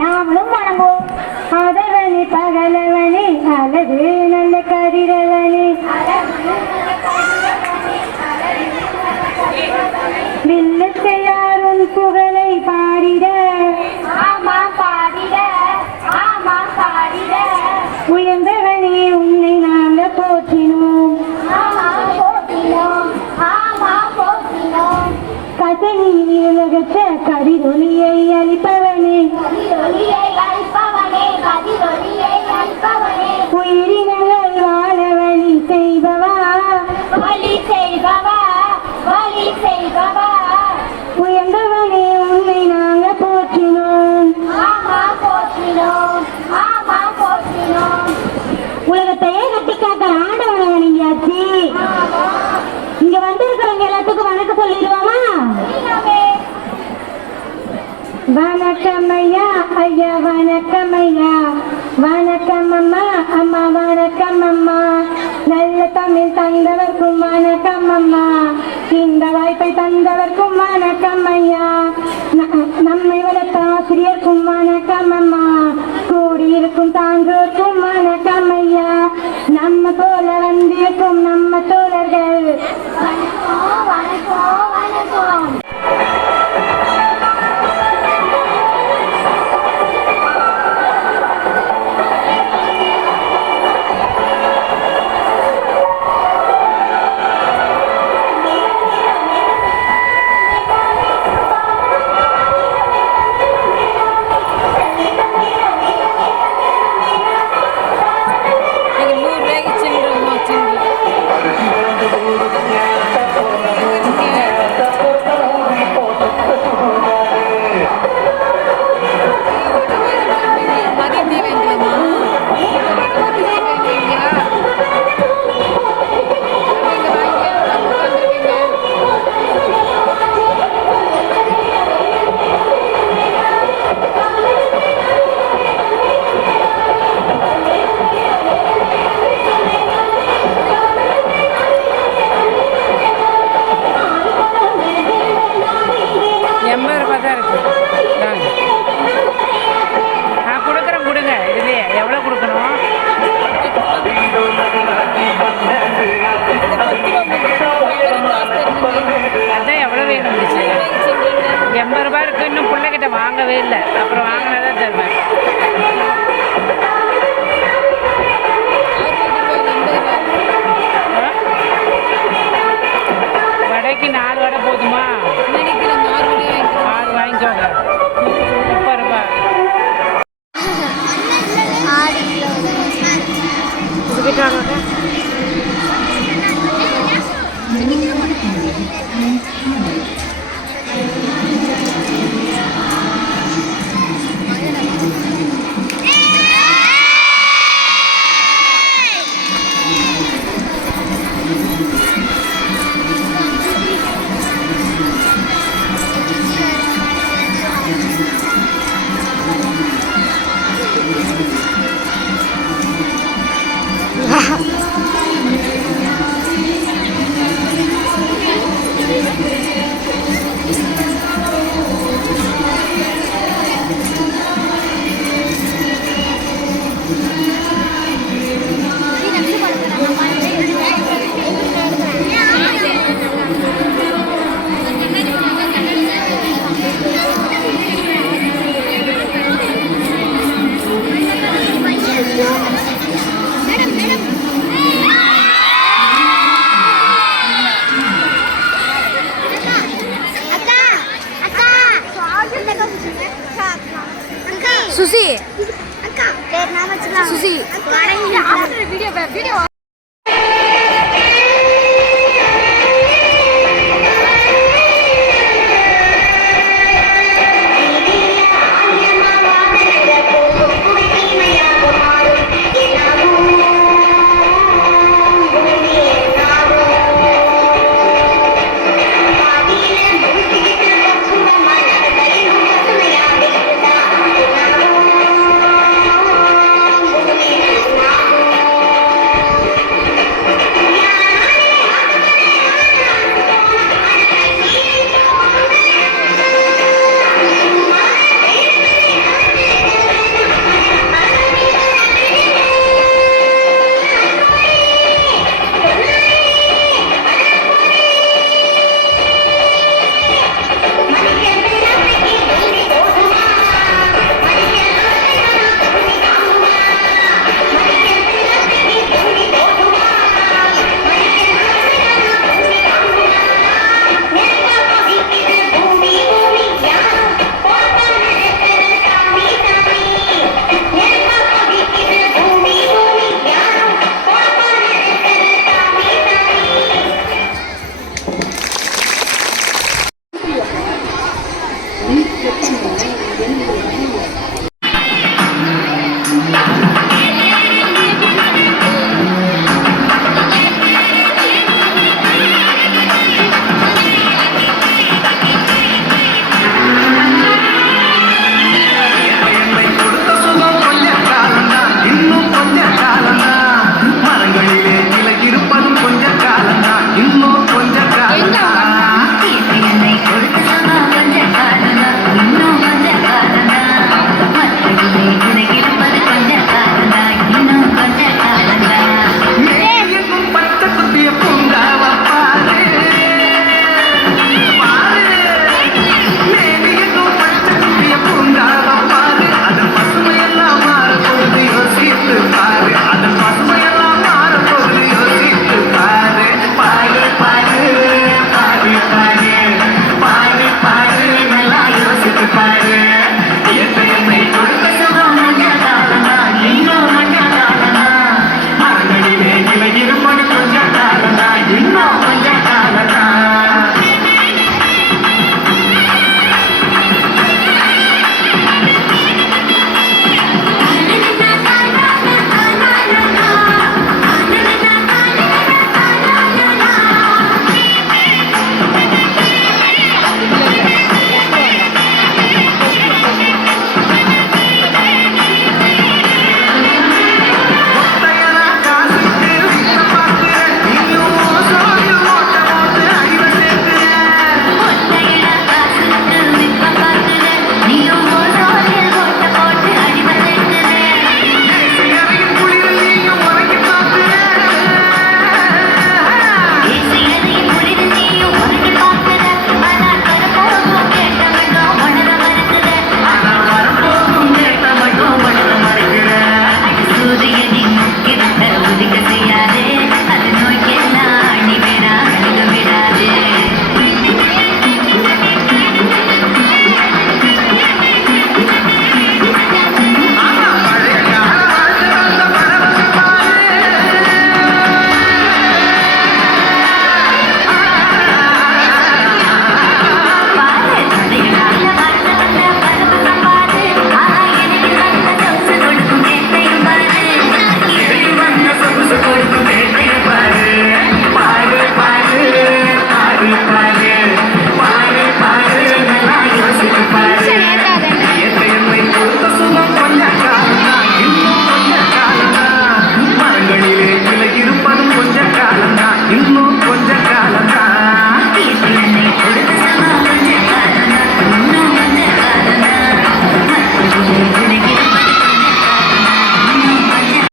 Mama. வணக்கம்மையா ஐயா வணக்கம்மையா. வணக்கம் அம்மா அம்மா வணக்கம் அம்மா நல்ல தமிழ் தந்தவர்க்கும் வணக்கம் அம்மா இந்த வாய்ப்பை தந்தவர்க்கும் வணக்கம் ஐயா நம்மை வளர்த்த ஆசிரியர்க்கும் வணக்கம் அம்மா கூடியிருக்கும் தாங்கூர் இல்லை. அப்புறம் 비디오